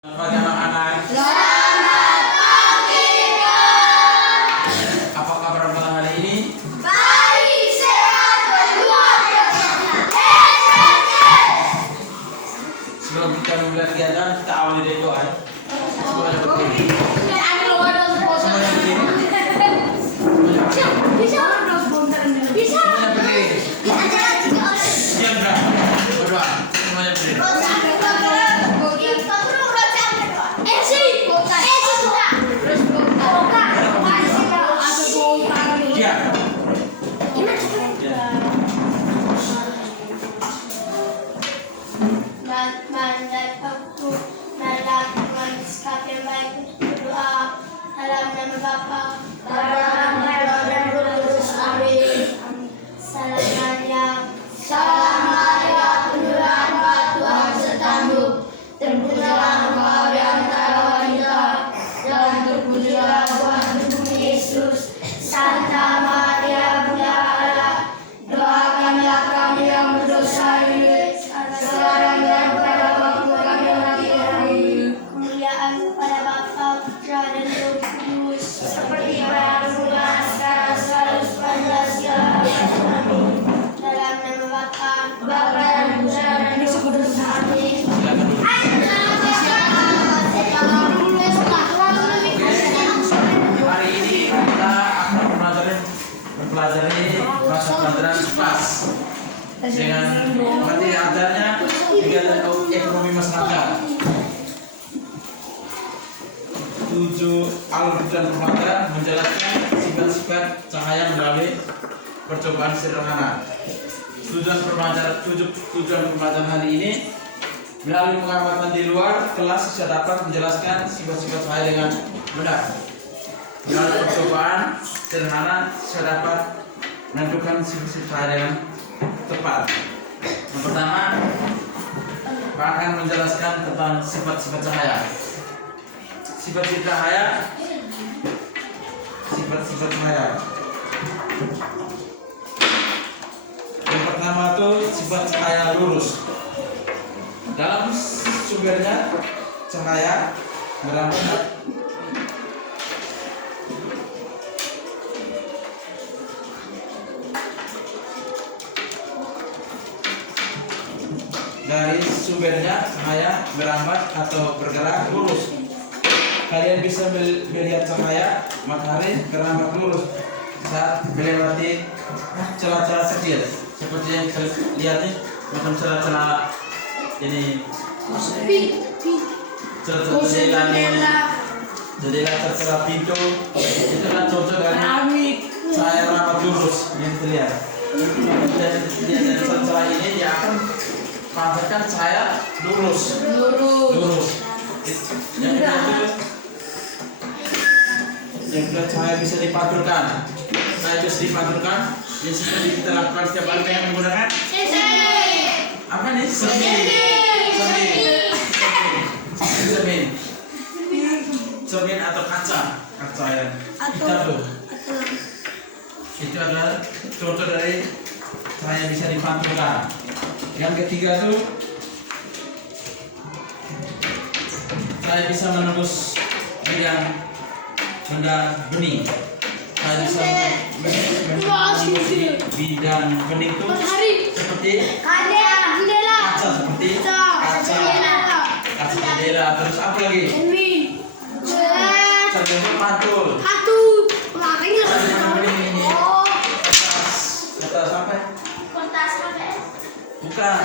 Pagi anak-anak. Selamat pagi, Kak. Apa kabar malam hari ini? Baik, sehat, berluar biasa. Sebelum kita memulai kegiatan, kita awali dari doa. Semuanya berdiri. Semuanya berdiri. Semuanya berdiri. Diam dah. Berdoa. Semuanya berdiri. Diam. Dalam nama Bapa, dalam nama dan Roh Kudus. Amin. Salam Maria, penuh rahmat, Tuhan sertamu. Terpujilah Engkau di antara wanita, dan terpujilah buah tubuhmu Yesus. Santa Maria, Bunda Allah, doakanlah kami yang berdosa ini, sekarang dan pada waktu kami mati. Amin. Kemuliaan kepada Bapa, Putra, dan Roh Kudus, seperti pada mula, sekarang, selalu, sepanjang segala abad. Amin. Dalam nama Bapa, dan Putra, dan Roh Kudus. Amin. Hari ini kita akan mempelajari bahasa pelajaran SPAS dengan materi ajarnya kegiatan ekonomi masyarakat. 7 alur dan pemaparan menjelaskan sifat-sifat cahaya melalui percobaan sederhana. Tujuan pembelajaran hari ini melalui pengamatan di luar kelas bisa dapat menjelaskan sifat-sifat cahaya dengan benar. Melalui percobaan sederhana saya dapat menentukan sifat-sifat cahaya dengan tepat. Yang pertama, Pak akan menjelaskan tentang sifat-sifat cahaya. Sifat-sifat cahaya. Sifat-sifat cahaya. Yang pertama itu sifat cahaya lurus. Dalam sumbernya cahaya berangkat dari sumbernya cahaya merambat atau bergerak lurus. Kalian bisa melihat cahaya matahari merambat lurus saat melewati celah-celah kecil seperti yang kalian lihat nih, macam celah-celah ini jendela tercelah pintu. Itu kan contoh dari cahaya merambat lurus yang terlihat. Dan dari celah ini dia akan pancarkan cahaya lurus. Yang kedua cahaya bisa dipantulkan. Cahaya bisa dipantulkan. Yang seperti kita lakukan setiap hari dengan menggunakan apa nih? Cermin atau kaca yang hitam tuh. Itu adalah contoh dari cahaya bisa dipantulkan. Yang ketiga tuh cahaya bisa menembus benda bening. Cahaya bisa menembus bidang bening tuh seperti kaca, jendela, terus apa lagi? Cermin pantul. Kertas apa? Bukan.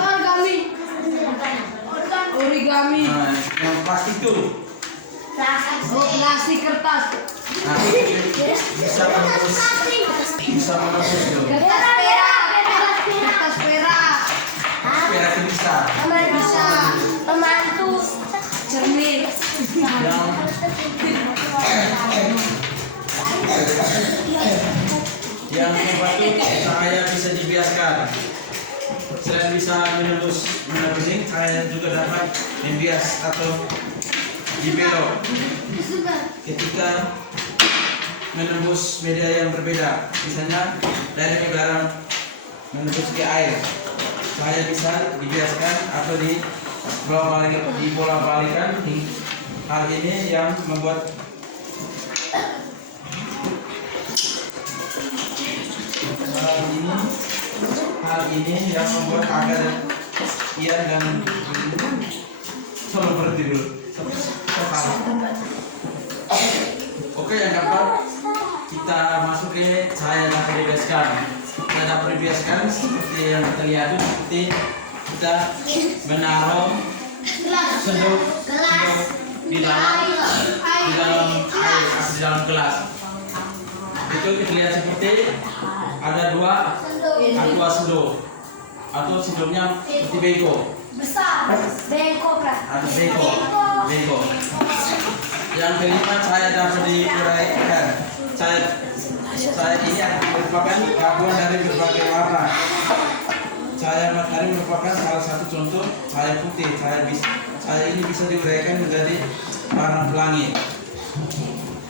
Origami. Nah, yang plastik itu. Plastik kertas. Nah, bisa menembus tuh. Kertas perak. Kira bisa. Cermin. Yang keempat itu cahaya bisa dibiaskan. Selain bisa menembus benda bening, cahaya juga dapat membias atau dibelok ketika menembus media yang berbeda. Misalnya dari udara menembus ke air, cahaya bisa dibiaskan atau dibolak-balikan. Hal ini yang membuat agar ia dan selalu berhenti dulu. Oke, yang keempat kita masuk ke cahaya dan peribiaskan. Cahaya dan peribiaskan seperti yang kita lihat itu seperti kita menaruh sendok di dalam air, di dalam gelas. Itu kita lihat seperti ada dua sendok atau sendoknya seperti beko. Besar, bengkok kan? Atau beko. Yang kelima, cahaya dapat diuraikan. Cahaya ini merupakan gabungan dari berbagai warna. Cahaya matahari merupakan salah satu contoh cahaya putih. Cahaya ini bisa diuraikan menjadi warna pelangi.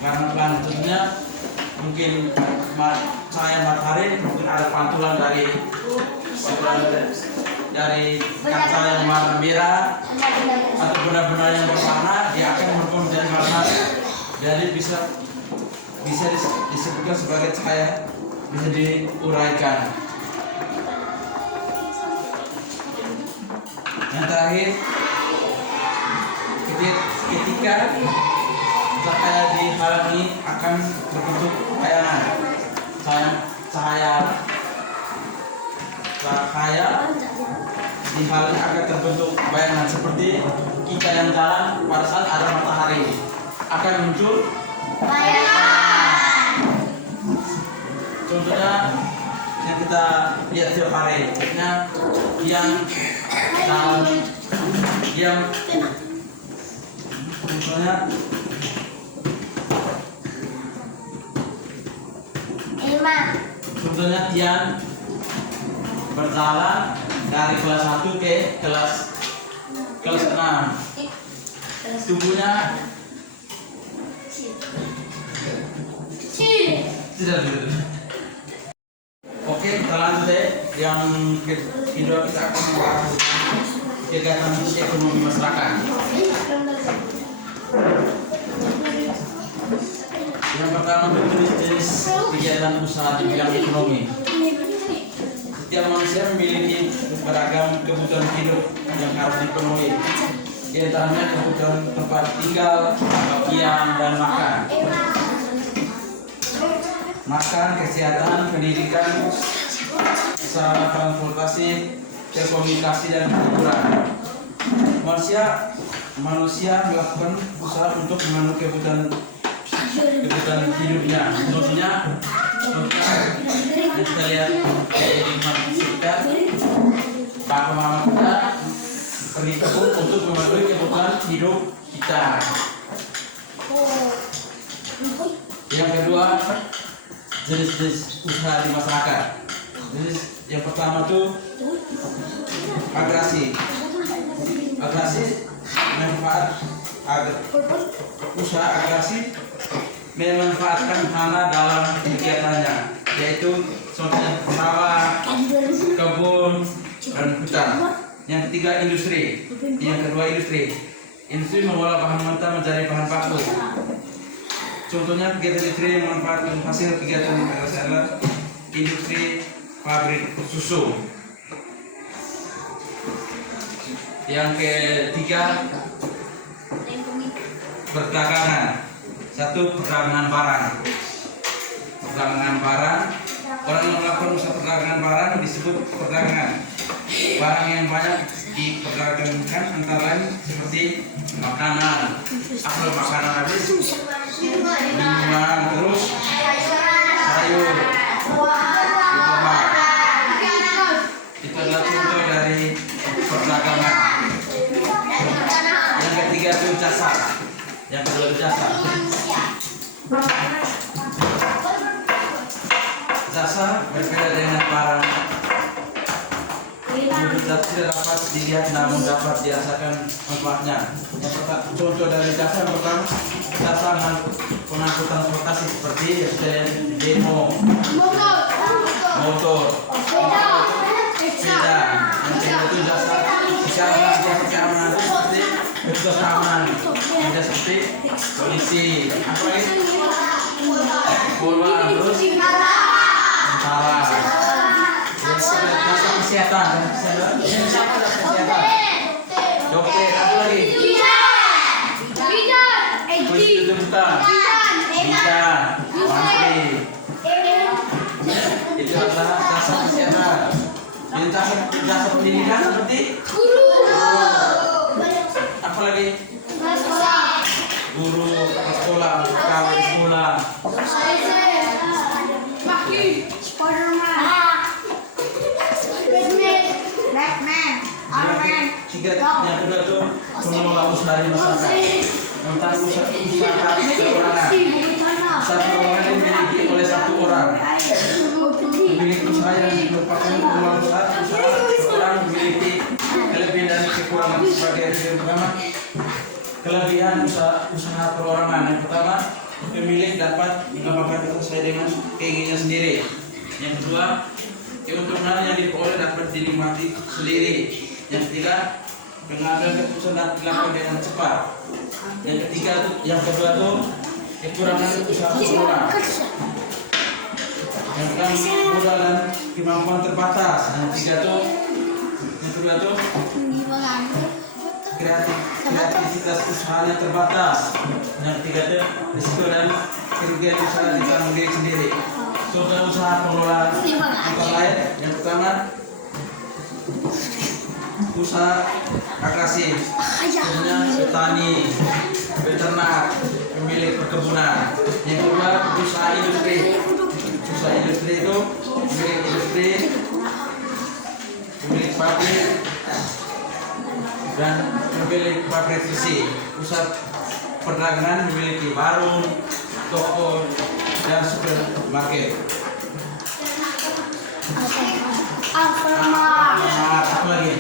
Warna pelangi tentunya mungkin cahaya matahari mungkin ada pantulan dari kaca yang warna merah atau benda-benda yang berwarna, dia akan berubah menjadi warna. Jadi bisa disebutkan sebagai cahaya, bisa diuraikan. Yang terakhir, ketika cahaya dihalangi akan berbentuk bayangan. Cahaya dihalangi akan terbentuk bayangan seperti kita yang jalan pada saat ada matahari akan muncul Bayangan. Contohnya yang kita lihat setiap hari, contohnya Tian berjalan dari kelas 1 ke kelas 6. Tubuhnya tidak. Oke, kita lanjut deh. Yang kedua kita akan membahas kegiatan ekonomi masyarakat. Yang pertama itu jenis kegiatan usaha di bidang ekonomi. Setiap manusia memiliki beragam kebutuhan hidup yang harus dipenuhi. Di antaranya kebutuhan tempat tinggal, pakaian, dan makan. Makan, kesehatan, pendidikan, sarana transportasi, telekomunikasi, dan hiburan. Manusia melakukan usaha untuk memenuhi kebutuhan hidupnya. Contohnya kita lihat kita Pak Mama kita pergi kebun untuk memenuhi kebutuhan hidup kita. Yang kedua, jenis-jenis usaha di masyarakat. Yang pertama tuh agresi usaha agresi memanfaatkan tanah dalam kegiatannya, yaitu contohnya sawah, kebun, dan hutan. Yang ketiga, industri. Yang kedua, industri mengolah bahan mentah menjadi bahan baku. Contohnya kegiatan industri yang memanfaatkan hasil kegiatan agresi adalah industri pabrik susu. Yang ketiga, perdagangan. Satu, perdagangan barang. Orang yang melakukan usaha perdagangan barang disebut perdagangan. Barang yang banyak diperdagangkan antara lain seperti makanan, asal makanan habis, minuman, terus sayur, buah. Itu adalah contoh dari perdagangan. Yang ketiga itu jasa. Yang kedua itu jasa. Jasa berbeda dengan barang. Jasa tidak dapat dilihat namun dapat dirasakan manfaatnya. Yang pertama, contoh dari jasa yang pertama, jasa pengangkutan transportasi seperti demo, motor, beda. Yang kedua itu jasa keamanan seperti petugas keamanan, ada seperti polisi, apa lagi? Bola, terus tentara. Jasa kesehatan, dokter, apa lagi? Bidan, mantri. Itu adalah jasa kesehatan. Yang jasa pendidikan seperti apa lagi? Guru sekolah, pegawai sekolah. Yang kedua itu pengelola usaha di masyarakat. Tentang usaha perorangan. Usaha perorangan dimiliki oleh satu orang. Pemilik usaha yang merupakan pengelola usaha seorang memiliki kelebihan dan kekurangan sebagai yang pertama. Kelebihan usaha perorangan yang pertama, pemilik dapat mengembangkan sesuai dengan keinginannya sendiri. Yang kedua, keuntungan yang diperoleh dapat dinikmati sendiri. Yang ketiga, pengambilan keputusan dapat dilakukan dengan cepat. Yang ketiga itu, yang kedua itu kekurangan usaha perorangan. Yang pertama, modal dan kemampuan terbatas. Yang kedua itu kreativitas usahanya terbatas. Yang ketiga itu risiko dan kerugian usaha ditanggung diri sendiri. Contoh usaha pengelolaan antara lain, yang pertama usaha agresif, contohnya petani, peternak, pemilik perkebunan. Yang kedua usaha industri. Usaha industri itu pemilik industri, pemilik pabrik, dan pemilik pabrik besi. Usaha perdagangan memiliki warung, toko, dan supermarket. Apa lagi?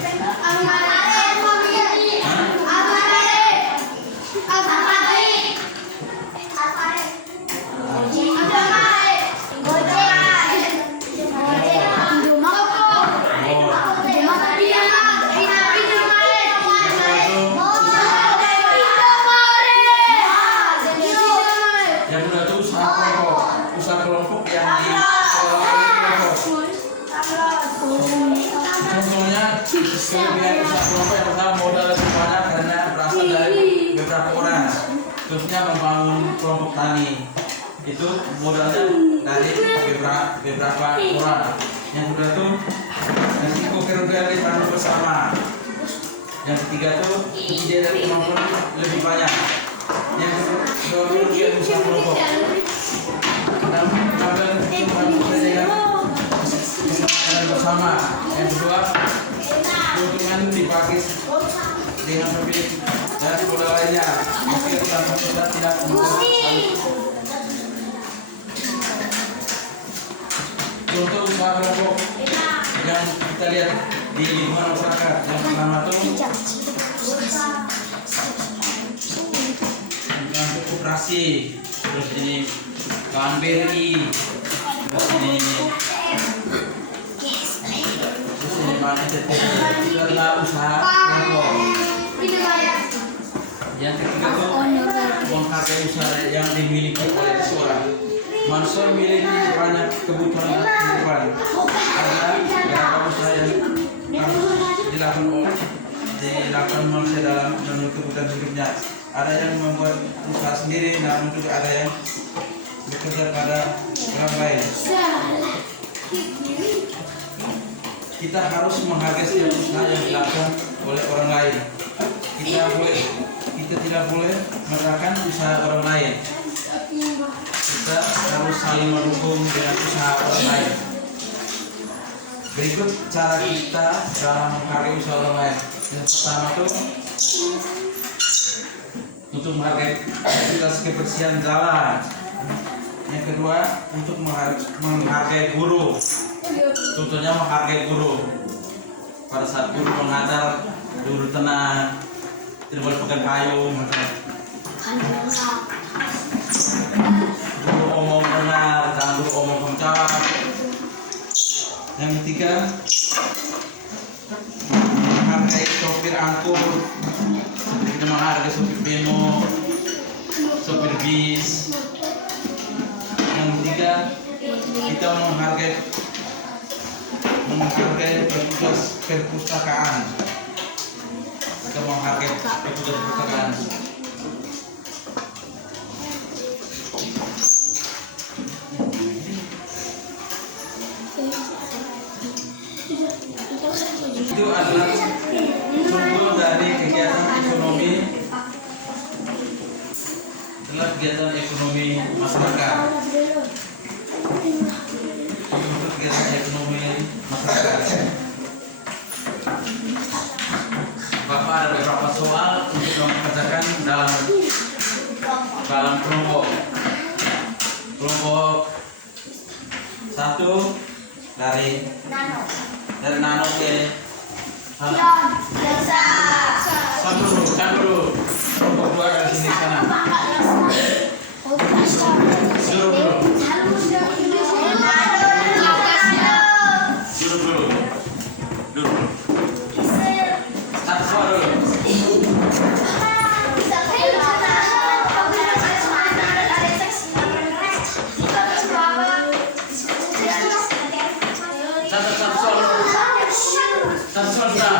Usaha kelompok yang contohnya kelebihan usaha kelompok yang pertama modal lebih banyak karena berasal dari beberapa orang. Contohnya membangun kelompok tani, itu modalnya dari beberapa orang. Yang kedua itu risiko kerugian ditanggung bersama. Yang ketiga itu ide dan kemampuan lebih banyak. Yang kedua kerugian usaha kelompok dan mengambil kesepakatan bersama. Yang kedua, keuntungan dibagi dengan pemilik dan modal lainnya. Meski tanpa kita tidak contoh usaha kelompok yang kita lihat di lingkungan masyarakat. Yang pertama itu koperasi, terus ini KBRI, terus ini mana itu adalah usaha kelompok. Yang ketiga itu menghargai usaha yang dimiliki oleh seseorang. Manusia memiliki banyak kebutuhan dan kehidupan. Ada beberapa usaha yang harus dilakukan manusia dalam memenuhi kebutuhan hidupnya. Ada yang membuat usaha sendiri, namun juga ada yang bekerja pada orang lain. Kita harus menghargai setiap usaha yang dilakukan oleh orang lain. Kita tidak boleh merendahkan usaha orang lain. Kita harus saling mendukung dengan usaha orang lain. Berikut cara kita dalam menghargai usaha orang lain. Yang pertama itu untuk menghargai aktivitas kebersihan jalan. Yang kedua untuk menghargai guru. Contohnya menghargai guru. Pada saat guru mengajar, guru tenang, tidak boleh pegang payung. Guru omong benar, jangan guru omong kencang. Yang ketiga sopir angkut, kita menghargai sopir bemo, sopir bis. Yang ketiga, kita menghargai petugas perpustakaan. Kita menghargai petugas perpustakaan. Itu adalah contoh dari kegiatan ekonomi masyarakat. Untuk kegiatan ekonomi masyarakat. Bapak ada beberapa soal untuk memperkerjakan dalam kelompok. Kelompok 1 dari nano ke dulu. Kelompok 2 dari sini ke sana. Dulu. Satu soal dulu. Satu soal sudah.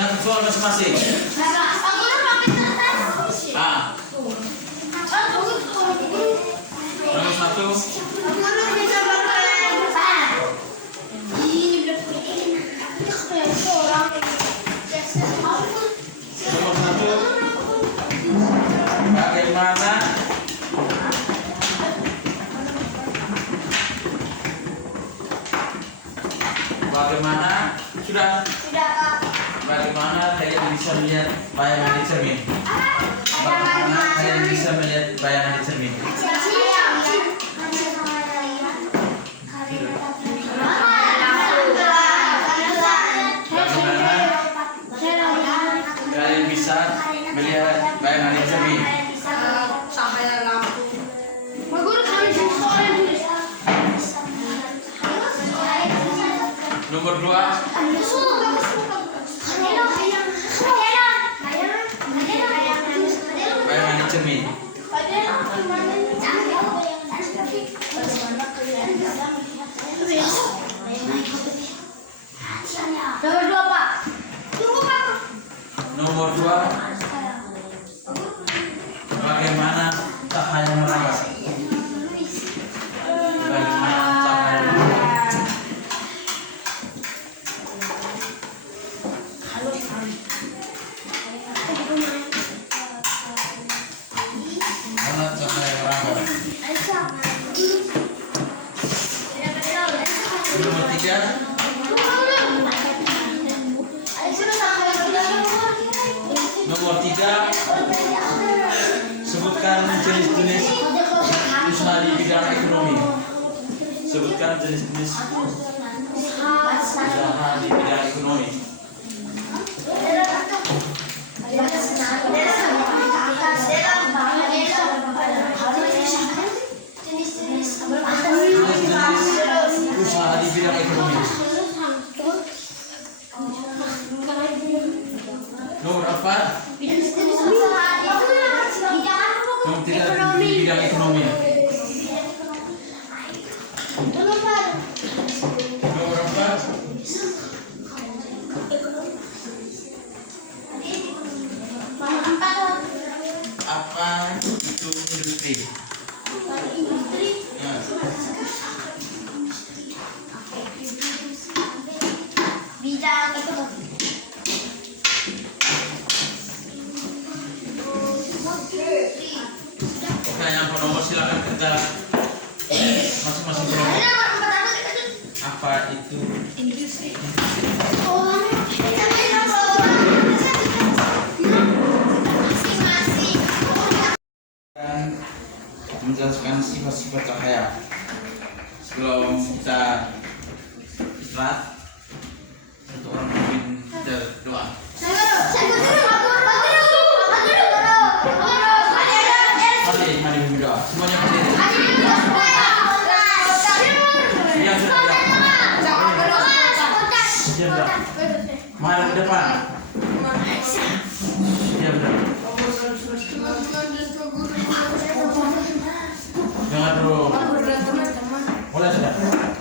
Satu soal masing-masing. Nomor 1. Bagaimana sudah? Bagaimana kalian bisa melihat bayangan di cermin? Bagaimana kalian bisa melihat bayangan di cermin? Bagaimana kalian bisa melihat bayangan di cermin? Cahaya lampu. Nomor 2. Bayangan di cermin. Nomor 2. Bagaimana cahaya merambat? Bagaimana cahaya merambat? Mana cahaya merambat? Nomor 3. Nomor 3. Sebutkan jenis-jenis usaha di bidang ekonomi. Sebutkan jenis-jenis usaha di bidang ekonomi. Jenis-jenis usaha di bidang ekonomi. Nomor 4. Nomor 3 di bidang ekonomi. Nomor 4. Apa itu industri? Ya. Bidang ekonomi. Oke, yang nomor silakan kerja masing-masing kelompok. Apa itu industri? Dan menjelaskan sifat-sifat cahaya. Sebelum kita istirahat, untuk orang mungkin berdoa. Mari berdoa. Semuanya berdiri. sudah. Mari ke depan. Iya benar. Jangan dulu. Mulai sudah.